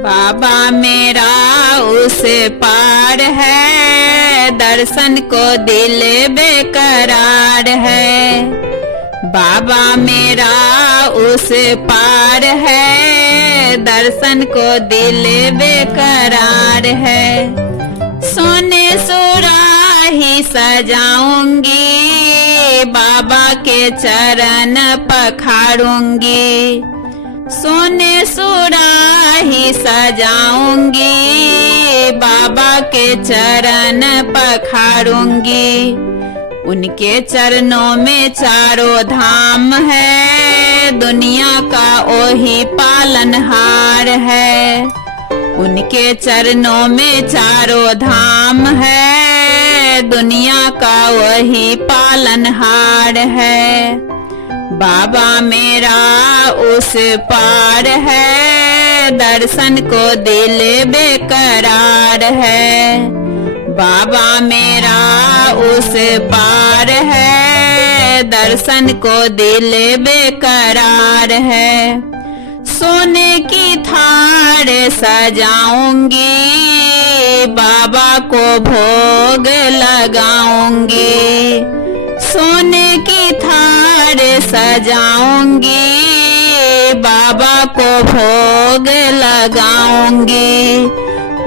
बाबा मेरा उस पार है, दर्शन को दिल बेकरार है। बाबा मेरा उस पार है, दर्शन को दिल बेकरार है। सोने सुराही सजाऊंगी, बाबा के चरण पखारूंगी। सोने सुराही सजाऊंगी, बाबा के चरण पखारूंगी। उनके चरणों में चारों धाम है, दुनिया का वही पालनहार है। उनके चरणों में चारों धाम है, दुनिया का वही पालनहार है। बाबा मेरा उस पार है, दर्शन को दिल बेकरार है। बाबा मेरा उस पार है, दर्शन को दिल बेकरार है। सोने की थार सजाऊंगी, बाबा को भोग लगाऊंगी। सोने की थार सजाऊंगी, बाबा को भोग लगाऊंगी।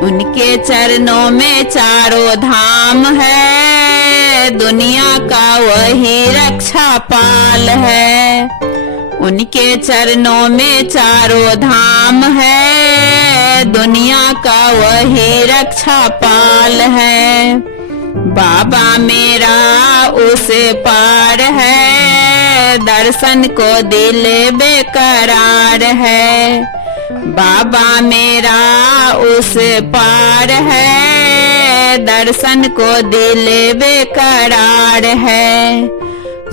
उनके चरणों में चारों धाम है, दुनिया का वही रक्षा पाल है। उनके चरणों में चारों धाम है, दुनिया का वही रक्षा पाल है। बाबा मेरा उस पार है, दर्शन को दिल बेकरार है। बाबा मेरा उस पार है, दर्शन को दिल बेकरार है।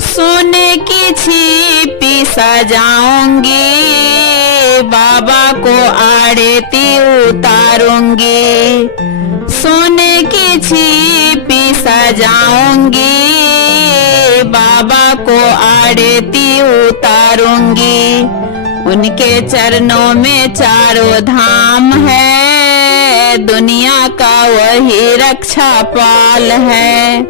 सोने की छिपी सजाऊंगी, बाबा को आरती उतारूंगी। सोने की छिपी सजाऊंगी, बाबा को आरती उतारूंगी। उनके चरणों में चारों धाम है, दुनिया का वही रक्षा पाल है।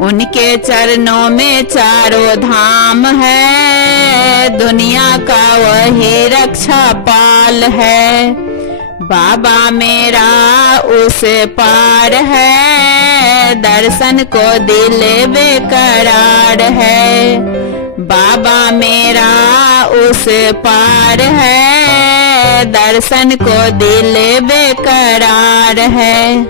उनके चरणों में चारों धाम है, दुनिया का वही रक्षा पाल है। बाबा मेरा उस पार है, दर्शन को दिल बेकरार है। बाबा मेरा उस पार है, दर्शन को दिल बेकरार है।